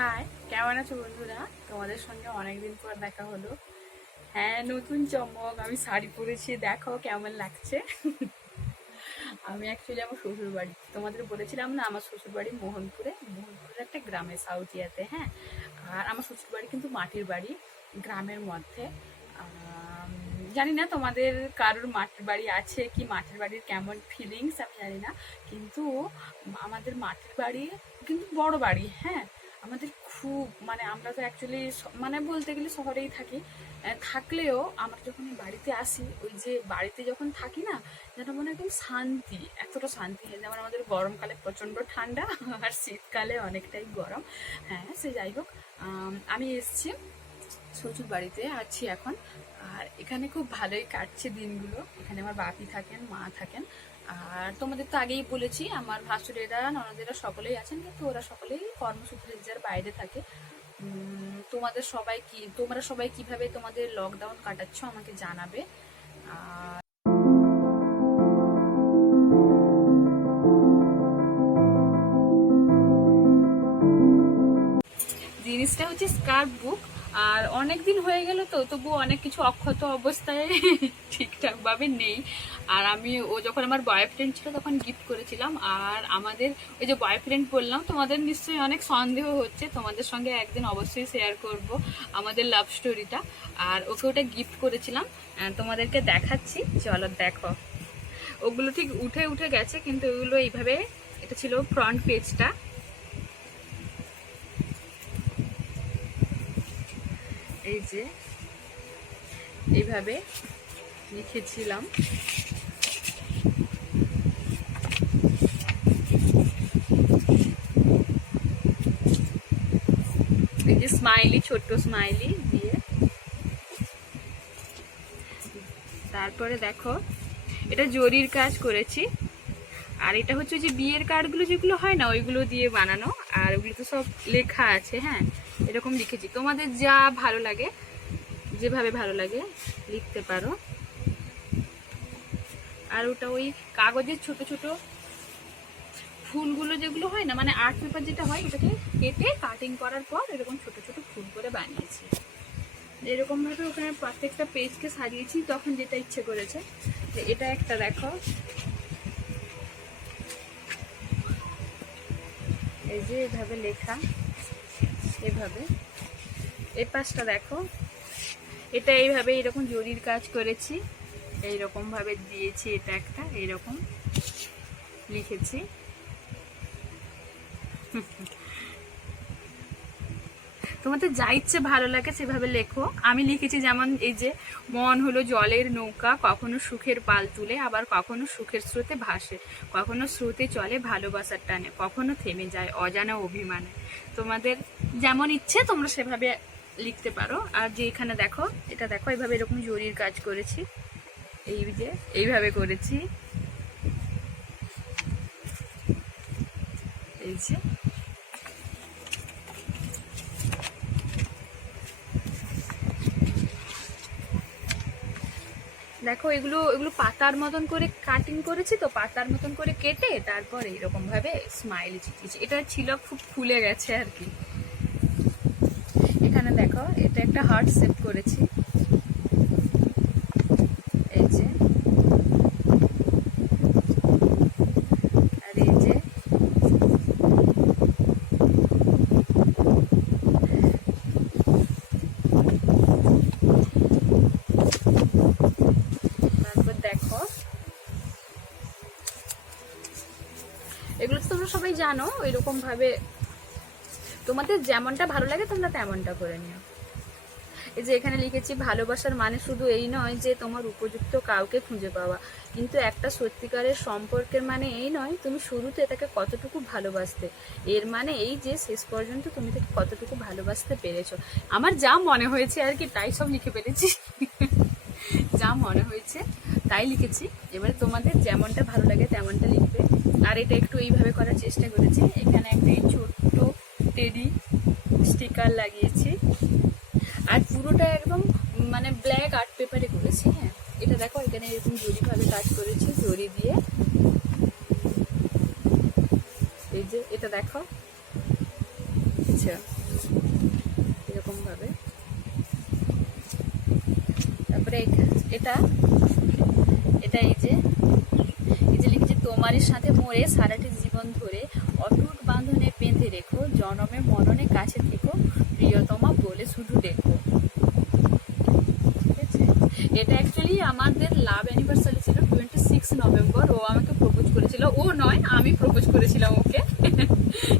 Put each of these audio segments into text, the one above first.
High, কেমন আছো বন্ধুরা? তোমাদের সঙ্গে অনেকদিন পর দেখা হলো। হ্যাঁ, নতুন চমক, আমি শাড়ি পরেছি, দেখো কেমন লাগছে। আমি অ্যাকচুয়ালি আমার শ্বশুর বাড়ি, তোমাদের বলেছিলাম না আমার শ্বশুর বাড়ি মোহনপুরের একটা গ্রামে, সাউথিয়াতে। হ্যাঁ, আর আমার শ্বশুর বাড়ি কিন্তু মাটির বাড়ি, গ্রামের মধ্যে। জানি না তোমাদের কারোর মাটির বাড়ি আছে কি, মাটির বাড়ির কেমন ফিলিংস আমি জানি না, কিন্তু আমাদের মাটির বাড়ি কিন্তু বড় বাড়ি। হ্যাঁ, আমাদের খুব মানে আমরা তো অ্যাকচুয়ালি মানে বলতে গেলে শহরেই থাকি। থাকলেও আমরা যখন এই বাড়িতে আসি, ওই যে বাড়িতে যখন থাকি না, যেন মনে হয় একদম শান্তি, এতটা শান্তি। যেমন আমাদের গরমকালে প্রচণ্ড ঠান্ডা আর শীতকালে অনেকটাই গরম। হ্যাঁ, সে যাই হোক, আমি এসছি শ্বশুর বাড়িতে আছি এখন। আর এখানে খুব ভালোই কাটছে দিনগুলো। এখানে আমার বাপি থাকেন, মা থাকেন। আর তোমাদের তো আগেই বলেছি আমার ভাসুরেরা ননদেরা সকলেই আছেন, কিন্তু ওরা সকলেই কর্মসূত্রে যার বাইরে থাকে। তোমরা সবাই কিভাবে তোমাদের লকডাউন কাটাচ্ছ আমাকে জানাবে। আর জিনিসটা হচ্ছে স্কার্ফ বুক। আর অনেক দিন হয়ে গেল তো, তবুও অনেক কিছু অক্ষত অবস্থায় ঠিকঠাক ভাবে নেই। আর আমি যখন আমার বয়ফ্রেন্ড ছিল তখন গিফট করেছিলাম। আর আমাদের ওই যে বয়ফ্রেন্ড বললাম, তোমাদের নিশ্চয়ই অনেক সন্দেহ হচ্ছে, তোমাদের সঙ্গে একদিন অবশ্যই শেয়ার করব আমাদের লাভ স্টোরিটা। আর ওকে ওটা গিফট করেছিলাম, তোমাদেরকে দেখাচ্ছি, চলো দেখো। ওগুলো ঠিক উঠে উঠে গেছে, কিন্তু ওগুলো এইভাবে, এটা ছিল ফ্রন্ট পেজটা, এই যে এইভাবে লিখেছিলাম। এই যে স্মাইলি, ছোট্ট স্মাইলি দিয়ে। তারপরে দেখো, এটা জরির কাজ করেছি। আর এটা হচ্ছে যে বিয়ের কার্ডগুলো যেগুলো হয় না, ওইগুলো দিয়ে বানানো। আর ওগুলো তো সব লেখা আছে। হ্যাঁ, এরকম লিখেছি, তোমাদের যা ভালো লাগে, যেভাবে ভালো লাগে লিখতে পারো। আর ওটা ওই কাগজের ছোট ছোট ফুলগুলো যেগুলো হয় না, মানে আর্ট পেপার যেটা হয়, ওটাকে কেটে কাটিং করার পর এরকম ছোট ছোট ফুল করে বানিয়েছি। এরকম ভাবে ওখানে প্রত্যেকটা পেজকে সাজিয়েছি তখন যেটা ইচ্ছে করেছে। এটা একটা দেখো, এই যে এভাবে লেখা, এভাবে। এই পাশটা দেখো, এটা এইভাবে এরকম জরির কাজ করেছি, এইরকম ভাবে দিয়েছি। এটা একটা এইরকম লিখেছি। তোমাদের যা ইচ্ছে ভালো লাগে সেভাবে লেখো। আমি লিখেছি যেমন এই যে, মন হলো জলের নৌকা, কখনো সুখের পাল তুলে, আবার কখনো সুখের স্রোতে ভাসে, কখনো স্রোতে চলে ভালোবাসার টানে, কখনো থেমে যায় অজানা অভিমানে। তোমাদের যেমন ইচ্ছে তোমরা সেভাবে লিখতে পারো। আর যে এখানে দেখো, এটা দেখো, এইভাবে এরকম জরির কাজ করেছি, এই যে এইভাবে করেছি, এই যে দেখো। এগুলো এগুলো পাতার মতন করে কাটিং করেছি, তো পাতার মতন করে কেটে তারপর এইরকম ভাবে স্মাইলি চিটিয়েছি। এটা ছিল খুব ফুলে গেছে আর কি। এখানে দেখো, এটা একটা হার্ট শেপ করেছি, এই যে। আর এই যে তারপর দেখো, এগুলো তো তোমরা সবাই জানো। ওইরকম ভাবে তোমাদের যেমনটা ভালো লাগে তোমরা তেমনটা করে নিও। এই যে এখানে লিখেছি, ভালোবাসার মানে শুধু এই নয় যে তোমার উপযুক্ত কাউকে খুঁজে পাওয়া, কিন্তু একটা সত্যিকারের সম্পর্কের মানে এই নয় তুমি শুরুতে তাকে কতটুকু ভালোবাসতে, এর মানে এই যে শেষ পর্যন্ত তুমি তাকে কতটুকু ভালোবাসতে পেরেছো। আমার যা মনে হয়েছে আর কি, তাই সব লিখে ফেলেছি। যা মনে হয়েছে তাই লিখেছি। এবারে তোমাদের যেমনটা ভালো লাগে তেমনটা লিখবে। আর এটা একটু এইভাবে করার চেষ্টা করেছি। এখানে একটা ছোট্ট টেডি স্টিকার লাগিয়েছি। আর পুরোটা একদম মানে ব্ল্যাক আর্ট পেপারে করেছি। হ্যাঁ, এটা দেখো, এখানে এরকম জরিভাবে কাজ করেছি, জরি দিয়ে। এই যে এটা দেখো, আচ্ছা, এরকম ভাবে। তারপরে এটা এটা এই যে লিখেছি, তোমারই সাথে মোরে সারাটি জীবন ধরে অটুট বাঁধনে বেঁধে রেখো, জনমে মরণে কাছে থেকো, প্রিয়তমা বলে শুধু দেখো। ঠিক আছে, এটা অ্যাকচুয়ালি আমাদের লাভ অ্যানিভার্সারি ছিল 26 নভেম্বর। ও আমাকে প্রপোজ করেছিল, ও নয় আমি প্রপোজ করেছিলাম ওকে।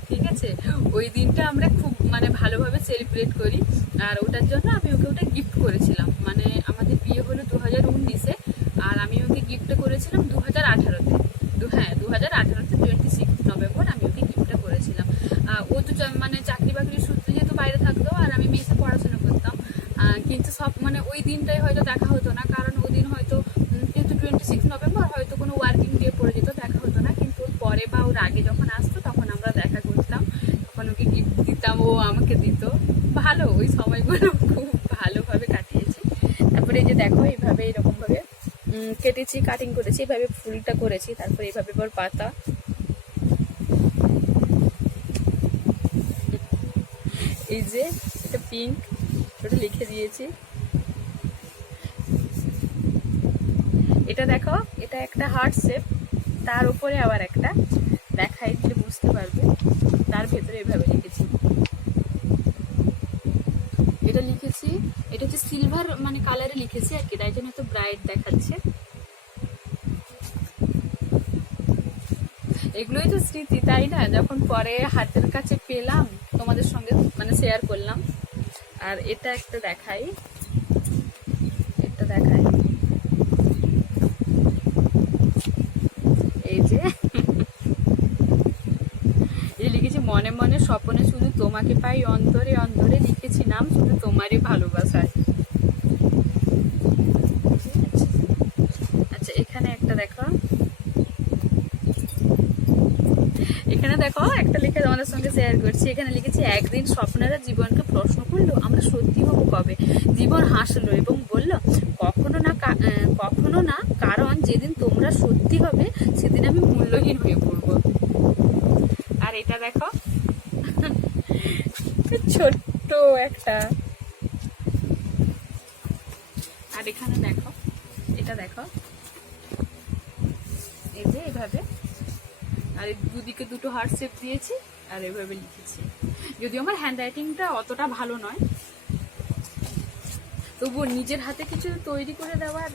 ঠিক আছে, ওই দিনটা আমরা খুব মানে ভালোভাবে সেলিব্রেট করি, আর ওটার জন্য আমি ওকে ওটা গিফট করেছিলাম। মানে আমাদের বিয়ে হলো 2019-এ, আর আমি ওকে গিফট করেছিলাম 2018-তে। হ্যাঁ, 2018-তে 26 নভেম্বর আমি ওকে গিফটটা করেছিলাম। ও তো মানে চাকরি বাকরির সূত্রে যেহেতু বাইরে থাকতো, আর আমি মেসে পড়াশোনা করতাম, কিন্তু সব মানে ওই দিনটাই হয়তো দেখা হতো না, কারণ ওই দিন হয়তো যেহেতু 26 নভেম্বর হয়তো কোনো ওয়ার্কিং ডে পড়ে যেত, দেখা হতো না। কিন্তু ওর পরে বা ওর আগে যখন আসতো তখন আমরা দেখা করতাম, তখন ওকে গিফট দিতাম, ও আমাকে দিত। ভালো, ওই সময়গুলো খুব ভালোভাবে কাটিয়েছি। তারপরে এই যে দেখো, এইভাবে এরকমভাবে কেটেছি, কাটিং করেছি, এইভাবে ফুলটা করেছি। তারপরে এইভাবে এবার পাতা, এই যে এটা পিঙ্ক, ওটা লিখে দিয়েছি। এটা দেখো, এটা একটা হার্ট শেপ, তার উপরে আবার একটা দেখাই দিলে বুঝতে পারবে, তার ভেতরে এভাবে লিখেছি। এটা লিখেছি, এটা হচ্ছে সিলভার মানে কালারে লিখেছি আর কি, তাই জন্য তো ব্রাইট দেখাচ্ছে। এগুলোই তো স্মৃতি, তাই না? যখন পরে হাতের কাছে পেলাম তোমাদের সঙ্গে মানে শেয়ার করলাম। আর এটা একটা দেখাই, এই যে এই লিখেছি, মনে মনে স্বপ্নে শুধু তোমাকে পাই, অন্তরে অন্তরে লিখেছি নাম শুধু তোমারই ভালোবাসায়। আচ্ছা, এখানে একটা দেখো, এখানে দেখো একটা লিখে তোমাদের সঙ্গে শেয়ার করছি। এখানে লিখেছি, একদিন স্বপ্নেরা জীবনকে প্রশ্ন করলো, আমরা সত্যি হবো কবে? জীবন হাসলো এবং বলল, কখনো না, কারণ যেদিন তোমরা সত্যি হবে সেদিন আমি মূল্যহীন হয়ে পড়বো। আর এটা দেখো, ছোট্ট একটা। আর এখানে দেখো, এটা দেখো, এই যে এইভাবে, আর দুদিকে দুটো হার্ট শেপ দিয়েছি, আর এভাবে লিখেছি। যদিও আমার হ্যান্ড রাইটিংটা অতটা ভালো নয়, তবুও নিজের হাতে কিছু তৈরি করে দেওয়ার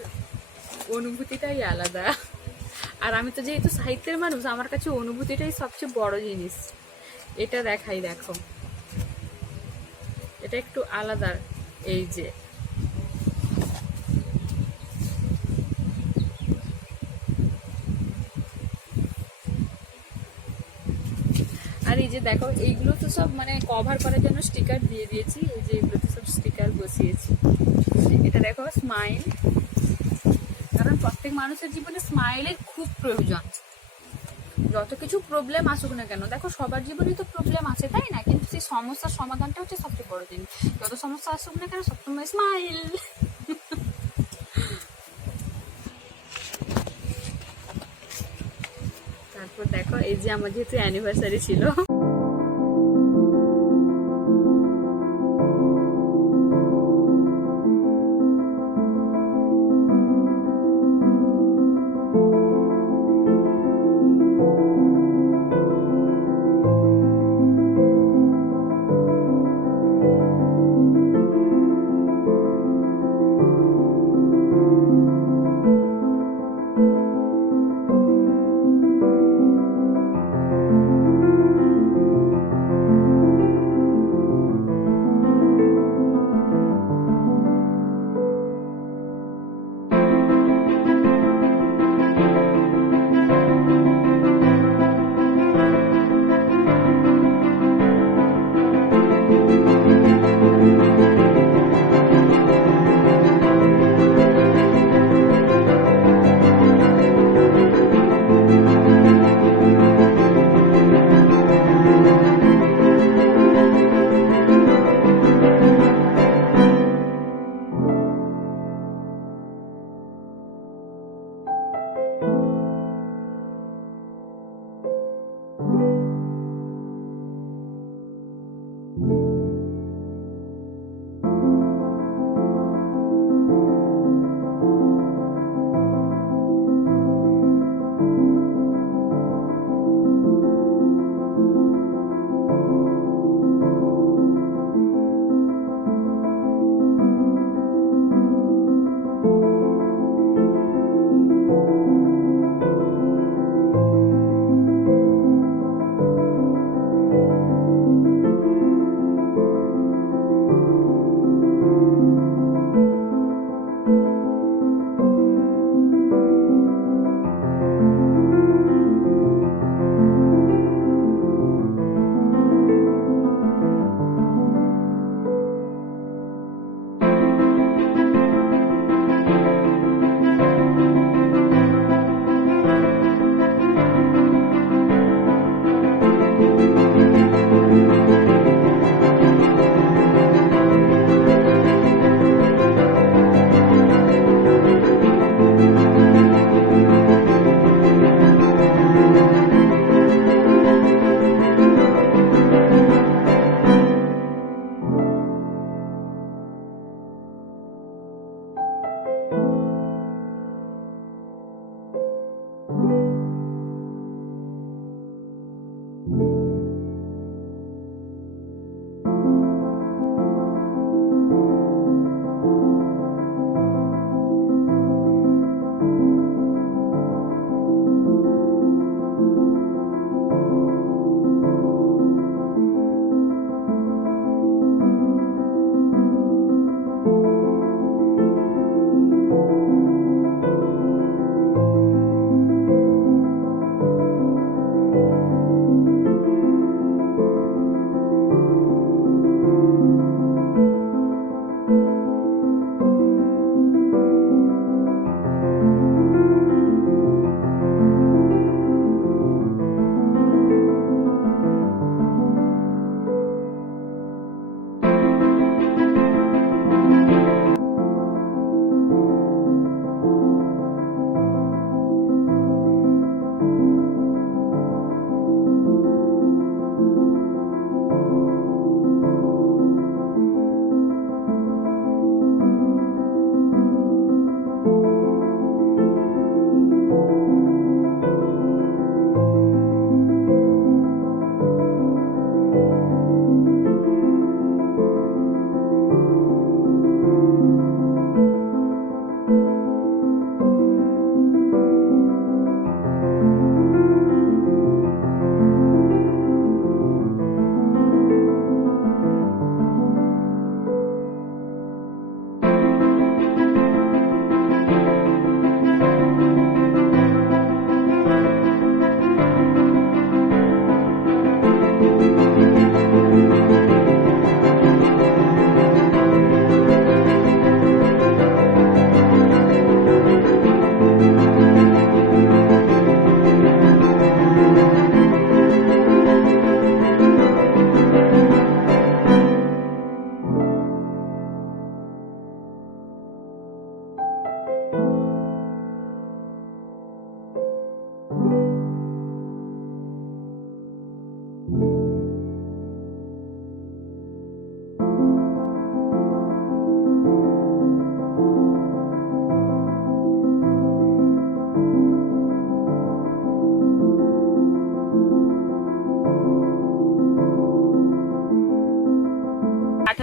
অনুভূতিটাই আলাদা। আর আমি তো যেহেতু সাহিত্যের মানুষ, আমার কাছে অনুভূতিটাই সবচেয়ে বড় জিনিস। এটা দেখাই, দেখো, এটা একটু আলাদা। এই যে আর এই যে দেখো, এইগুলো তো সব মানে কভার করার জন্য স্টিকার দিয়ে দিয়েছি। এই যে এগুলোতে সব স্টিকার বসিয়েছি। এটা দেখো, স্মাইল, কারণ প্রত্যেক মানুষের জীবনে স্মাইলের খুব প্রয়োজন। যত কিছু প্রবলেম আসুক না কেন, দেখো সবার জীবনে তো প্রবলেম আছে, তাই না? কিন্তু সেই সমস্যার সমাধানটা হচ্ছে সবচেয়ে বড় জিনিস। যত সমস্যা আসুক না কেন, সবসময় স্মাইল। তারপর দেখো, এই যে আমার যেহেতু অ্যানিভার্সারি ছিল,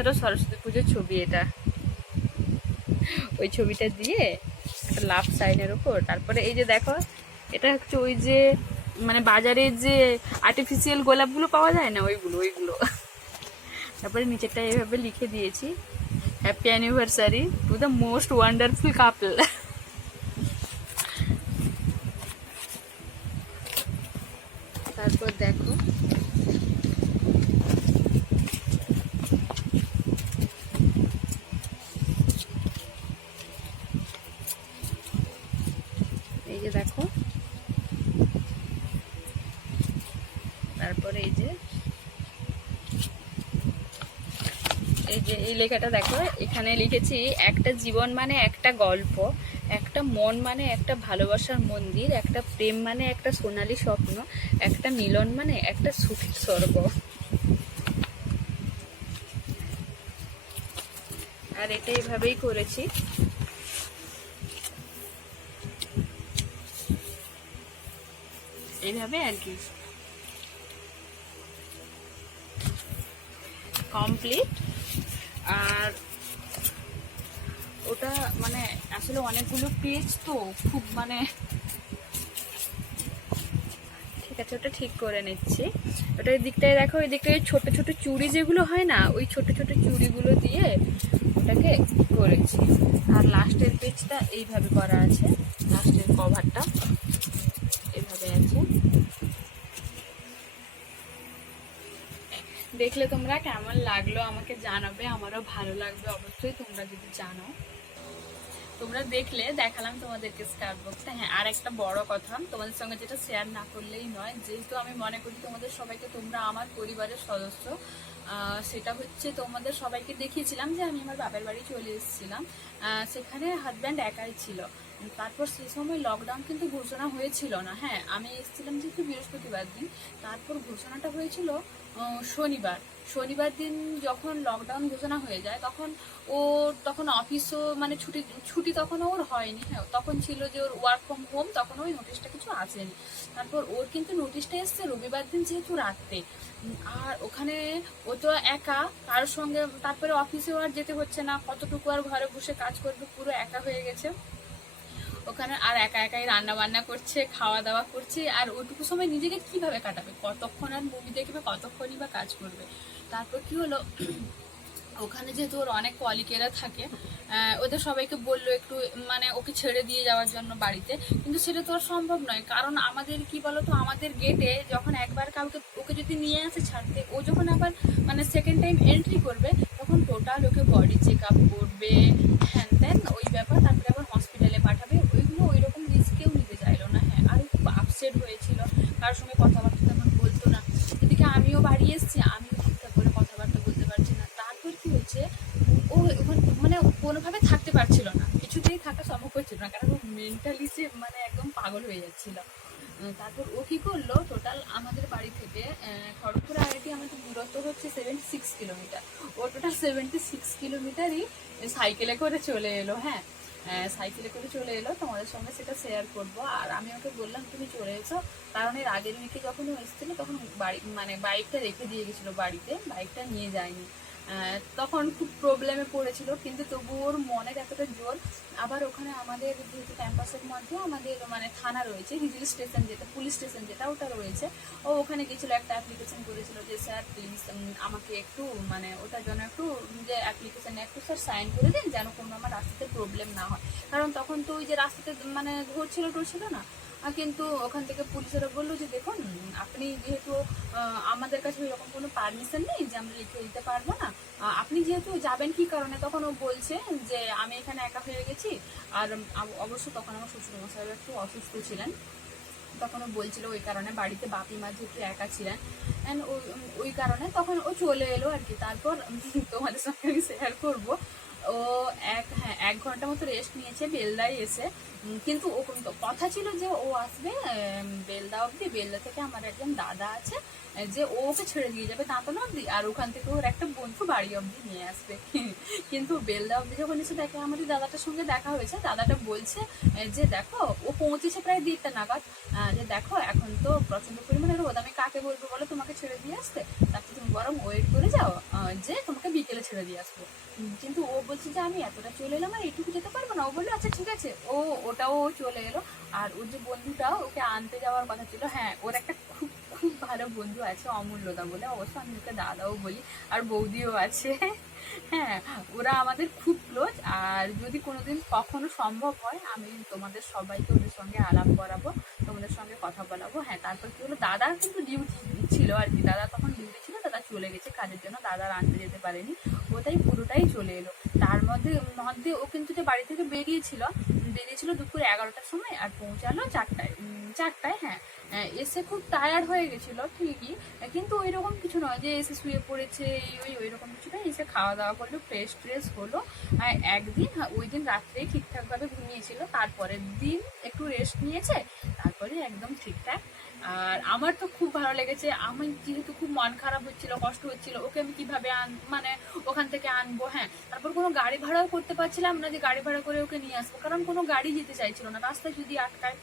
বছরও সরস্বতী পুজোর ছবি এটা। ওই ছবিটা দিয়ে একটা লাভ সাইনের উপর, তারপরে এই যে দেখো এটা হচ্ছে ওই যে মানে বাজারে যে আর্টিফিশিয়াল গোলাপগুলো পাওয়া যায় না, ওইগুলো। তারপরে নিচেরটা এইভাবে লিখে দিয়েছি, happy anniversary to the most wonderful couple. তারপর দেখো এই যে দেখো, তারপরে এই যে এই লেখাটা দেখো, এখানে লিখেছি একটা জীবন মানে একটা গল্প, একটা মন মানে একটা ভালোবাসার মন্দির, একটা প্রেম মানে একটা সোনালী স্বপ্ন, একটা মিলন মানে একটা সুখের স্বর্গ। আর এটা এইভাবেই করেছি। এইভাবে আর কি কমপ্লিট। আর ওটা মানে আসলে অনেকগুলো পেজ তো খুব মানে ঠিক আছে, ওটা ঠিক করে নিচ্ছি। ওটা ওই দিকটায় দেখো, ওই দিকটায় ছোট ছোট চুড়ি যেগুলো হয় না, ওই ছোট ছোট চুড়িগুলো দিয়ে ওটাকে করেছি। আর লাস্টের পেজটা এইভাবে করা আছে, লাস্টের কভারটা এইভাবে আছে। দেখলে তোমরা কেমন লাগলো আমাকে জানাবে, আমারও ভালো লাগবে অবশ্যই তোমরা যদি জানো। তোমরা দেখলে দেখালাম তোমাদেরকে স্কার্ফ বক্সটা। হ্যাঁ, আর একটা বড় কথা তোমাদের সঙ্গে যেটা শেয়ার না করলেই নয়, যেহেতু আমি মনে করি তোমাদের সবাইকে তোমরা আমার পরিবারের সদস্য, সেটা হচ্ছে তোমাদের সবাইকে দেখিয়েছিলাম যে আমি আমার বাপের বাড়ি চলে এসেছিলাম, সেখানে হাজব্যান্ড একাই ছিল। তারপর সেই সময় লকডাউন কিন্তু ঘোষণা হয়েছিল না। হ্যাঁ, আমি এসেছিলাম যেহেতু বৃহস্পতিবার দিন, তারপর ঘোষণাটা হয়েছিল শনিবার দিন। যখন লকডাউন ঘোষণা হয়ে যায় তখন অফিসও মানে ছুটি তখন ওর হয়নি। হ্যাঁ, তখন ছিল যে ওর ওয়ার্ক ফ্রম হোম, তখন ওই নোটিশটা কিছু আসেনি। তারপর ওর কিন্তু নোটিশটা এসছে রবিবার দিন যেহেতু রাত্রে। আর ওখানে ও তো একা, কারোর সঙ্গে তারপরে অফিসেও আর যেতে হচ্ছে না, কতটুকু আর ঘরে বসে কাজ করবে, পুরো একা হয়ে গেছে ওখানে। আর একা একাই রান্না বান্না করছে, খাওয়া দাওয়া করছে, আর ওইটুকু সময় নিজেকে কিভাবে কাটাবে, কতক্ষণ আর মুভি দেখবে, কতক্ষণই বা কাজ করবে। তারপর কি হলো, ওখানে যেহেতু ওর অনেক কলিগেরা থাকে, ওদের সবাইকে বললো একটু মানে ওকে ছেড়ে দিয়ে যাওয়ার জন্য বাড়িতে, কিন্তু সেটা তো আর সম্ভব নয়। কারণ আমাদের কি বলতো, আমাদের গেটে যখন একবার কাউকে ওকে যদি নিয়ে আসে ছাড়তে, ও যখন আবার মানে সেকেন্ড টাইম এন্ট্রি করবে, তখন total okay body check up করবে, হ্যান ত্যান ওই ব্যাপার, তারপরে আবার হসপিটালে পাঠাবে, ওইগুলো ওই রকম রিস্ক কেউ নিতে চাইলো না। হ্যাঁ, আর খুব আপসেট হয়েছিল, কারোর সঙ্গে কথাবার্তা তেমন বলতো না। এদিকে আমিও বাড়ি এসেছি, আমিও ঠিকঠাক করে কথাবার্তা বলতে পারছি না। তারপর কি হচ্ছে, ও মানে কোনোভাবে থাকতে পারছিল না, কিছুতেই থাকা সম্ভব হচ্ছিল না, কারণ ও মেন্টালি সে মানে একদম পাগল হয়ে যাচ্ছিল। তারপর ও কি করলো, টোটাল আমাদের বাড়ি থেকে খড়গপুর আইআইটি আমাদের দূরত্ব হচ্ছে 76 কিলোমিটার। ও টোটাল 76 কিলোমিটারই সাইকেলে করে চলে এলো। হ্যাঁ, সাইকেলে করে চলে এলো, তোমাদের সঙ্গে সেটা শেয়ার করব। আর আমি ওকে বললাম তুমি চলে এসো, কারণ এর আগের উইকে যখন ও এসেছিল তখন মানে বাইকটা রেখে দিয়ে গেছিলো বাড়িতে, বাইকটা নিয়ে যায়নি। তখন খুব প্রবলেমে পড়েছিল, কিন্তু তবু ওর মনের এতটা জোর। আবার ওখানে আমাদের যেহেতু ক্যাম্পাসের মধ্যে আমাদের মানে থানা রয়েছে, হিজলি স্টেশন যেটা, পুলিশ স্টেশন যেটা, ওটা রয়েছে। ও ওখানে গেছিলো, একটা অ্যাপ্লিকেশন করেছিল যে স্যার প্লিজ আমাকে একটু মানে ওটার জন্য একটু যে অ্যাপ্লিকেশনে একটু স্যার সাইন করে দিন, যেন কোনো আমার রাস্তাতে প্রবলেম না হয়। কারণ তখন তো ওই যে রাস্তাতে মানে ধরছিল না। কিন্তু ওখান থেকে পুলিশেরা বললো যে দেখুন, আপনি যেহেতু আমাদের কাছে এরকম কোনো পারমিশন নেই যে আমরা লিখে দিতে পারবো না, আপনি যেহেতু যাবেন কি কারণে। তখন ও বলছে যে আমি এখানে একা হয়ে গেছি। আর অবশ্য তখন আমার শ্বশুরমশাই একটু অসুস্থ ছিলেন, তখন ও বলছিল ওই কারণে, বাড়িতে বাপি মা যেহেতু একা ছিলেন, অ্যান্ড ওই কারণে তখন ও চলে এলো আর কি। তারপর তোমাদের সঙ্গে আমি শেয়ার করবো, ও 1 ঘন্টা মতো রেস্ট নিয়েছে বেলদায় এসে। কিন্তু ও কথা ছিল যে ও আসবে বেলদা অবধি, বেলদা থেকে আমার একজন দাদা আছে যে ও ওকে ছেড়ে দিয়ে যাবে দাঁতন অবধি, আর ওখান থেকে ওর একটা বন্ধু বাড়ি অবধি নিয়ে আসবে। কিন্তু বেলদা অবধি যখন এসে দেখে আমাদের দাদাটার সঙ্গে দেখা হয়েছে, দাদাটা বলছে যে দেখো, ও পৌঁছেছে প্রায় 1:30টা নাগাদ, যে দেখো এখন তো প্রচন্ড পরিমাণে রোদ, আমি কাকে বলবো বলো তোমাকে ছেড়ে দিয়ে আসতে, তারপর তুমি বরং ওয়েট করে যাও, যে তোমাকে বিকেলে ছেড়ে দিয়ে আসবো। কিন্তু ও বলছে যে আমি এতটা চলে এলাম আর এইটুকু যেতে পারবো না। ও বললো আচ্ছা ঠিক আছে, ওটাও চলে এলো। আর ওর যে বন্ধুটা ওকে আনতে যাওয়ার কথা ছিল, হ্যাঁ ওর একটা খুব খুব ভালো বন্ধু আছে অমূল্যদা বলে, অবশ্য আমি ওকে দাদাও বলি, আর বৌদিও আছে। হ্যাঁ, ওরা আমাদের খুব ক্লোজ। আর যদি কোনোদিন কখনো সম্ভব হয় আমি তোমাদের সবাইকে ওদের সঙ্গে আলাপ করাবো, তোমাদের সঙ্গে কথা বলাবো। হ্যাঁ, তারপর কি হলো, দাদা কিন্তু ডিউটি ছিল আর কি, দাদা তখন ডিউটি ছিল, দাদা চলে গেছে কাজের জন্য, দাদার আনতে যেতে পারেনি, ওটাই পুরোটাই চলে এলো। তার মধ্যে মধ্যে ও কিন্তু যে বাড়ি থেকে বেরিয়েছিল দুপুর 11টার সময় আর পৌঁছালো 4টায়। হ্যাঁ, এসে খুব টায়ার্ড হয়ে গেছিল ঠিকই, কিন্তু ওই রকম কিছু নয় যে এসে শুয়ে পড়েছে ওই রকম কিছু নয়। এসে খাওয়া দাওয়া করলো, ফ্রেশ হলো। আর একদিন ওই দিন রাত্রেই ঠিকঠাকভাবে ঘুমিয়েছিল, তারপরের দিন একটু রেস্ট নিয়েছে, তারপরে একদম ঠিকঠাক। আর আমার তো খুব ভালো লেগেছে। আমি যেহেতু খুব মন খারাপ হচ্ছিল, কষ্ট হচ্ছিল, ওকে আমি কিভাবে মানে ওখান থেকে আনবো। হ্যাঁ, তারপর কোনো গাড়ি ভাড়াও করতে পারছিলাম না যে গাড়ি ভাড়া করে ওকে নিয়ে আসবো, কারণ কোনো গাড়ি যেতে চাইছিল না, রাস্তায় যদি আটকায়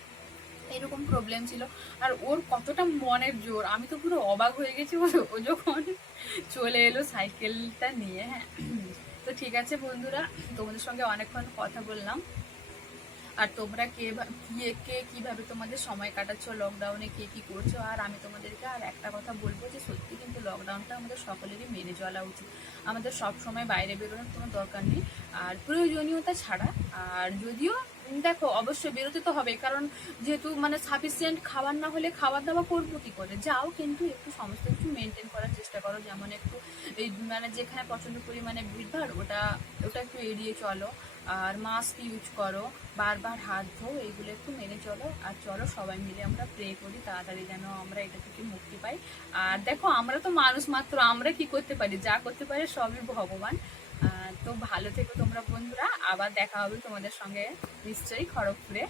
এরকম প্রবলেম ছিল। আর ওর কতটা মনের জোর, আমি তো পুরো অবাক হয়ে গেছি ও যখন চলে এলো সাইকেলটা নিয়ে। হ্যাঁ, তো ঠিক আছে বন্ধুরা, তোমাদের সঙ্গে অনেকক্ষণ কথা বললাম। আর তোমরা কে কিভাবে তোমাদের সময় কাটাচ্ছ লকডাউনে, কে কি করছো। আর আমি তোমাদেরকে আর একটা কথা বলবো যে সত্যি কিন্তু লকডাউনটা আমাদের সকলেরই মেনে চলা উচিত। আমাদের সব সময় বাইরে বেরোনোর কোনো দরকার নেই, আর প্রয়োজনীয়তা ছাড়া। আর যদিও দেখো অবশ্যই বেরোতে তো হবে, কারণ যেহেতু মানে সাফিসিয়েন্ট খাবার না হলে খাওয়া দাওয়া করবো কি করে, যাও কিন্তু একটু সমস্ত কিছু মেনটেন করার চেষ্টা করো। যেমন একটু এই মানে যেখানে প্রচন্ড পরিমাণে ভিড়ভাড় ওটা একটু এড়িয়ে চলো, আর মাস্ক ইউজ করো, বারবার হাত ধো, এইগুলো একটু মেনে চলো। আর চলো সবাই মিলে আমরা প্রে করি তাড়াতাড়ি যেন আমরা এটা থেকে মুক্তি পাই। আর দেখো আমরা তো মানুষ মাত্র, আমরা কি করতে পারি, যা করতে পারে সবই ভগবান। তো ভালো থেকো তোমরা বন্ধুরা, আবার দেখা হবে তোমাদের সঙ্গে নিশ্চয়ই খড়গপুরে।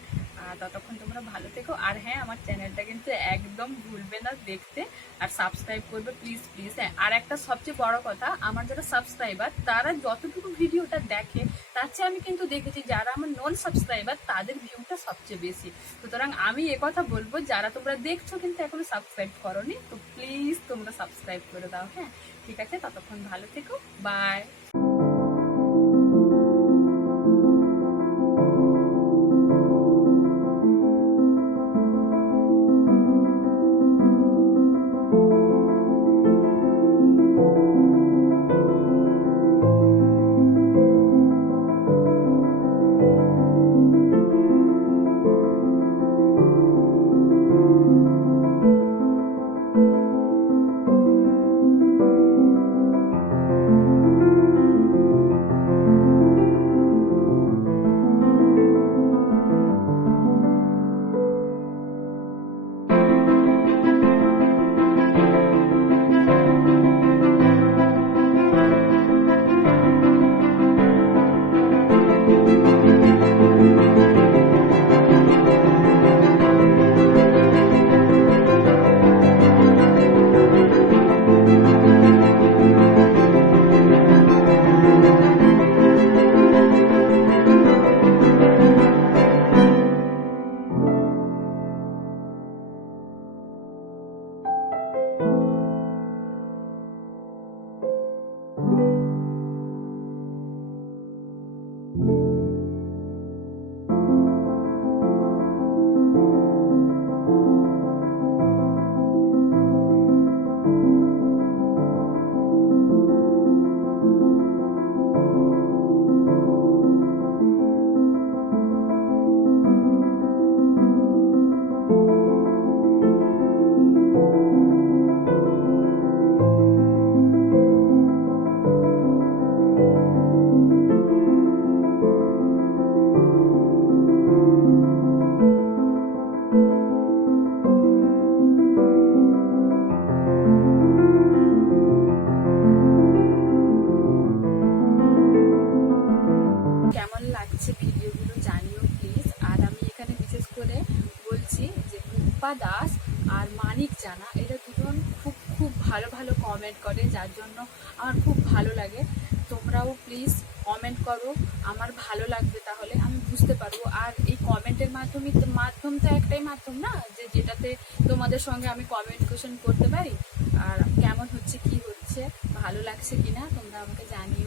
ততক্ষণ তোমরা ভালো থেকো। আর হ্যাঁ, আমার চ্যানেলটা কিন্তু একদম ভুলবে না দেখতে, আর সাবস্ক্রাইব করবে প্লিজ প্লিজ। হ্যাঁ, আর একটা সবচেয়ে বড় কথা, আমার যারা সাবস্ক্রাইবার তারা যতটুকু ভিডিওটা দেখে তার চেয়ে আমি কিন্তু দেখেছি যারা আমার নন সাবস্ক্রাইবার তাদের ভিউটা সবচেয়ে বেশি। সুতরাং আমি কথা বলবো, যারা তোমরা দেখছো কিন্তু এখনো সাবস্ক্রাইব করোনি, তো প্লিজ তোমরা সাবস্ক্রাইব করে দাও। হ্যাঁ, ঠিক আছে, ততক্ষণ ভালো থেকো, বাই। কেমন লাগছে ভিডিওগুলো জানিও প্লিজ। আর আমি এখানে বিশেষ করে বলছি যে রূপা দাস আর মানিক জানা, এরা দুজন খুব খুব ভালো ভালো কমেন্ট করে, যার জন্য আমার খুব ভালো লাগে। তোমরাও প্লিজ কমেন্ট করো, আমার ভালো লাগবে, তাহলে আমি বুঝতে পারবো। আর এই কমেন্টের মাধ্যম তো একটাই মাধ্যম না, যেটাতে তোমাদের সঙ্গে আমি কমিউনিকেশন করতে পারি। আর কেমন হচ্ছে কি হচ্ছে, ভালো লাগছে কিনা তোমরা আমাকে জানিও।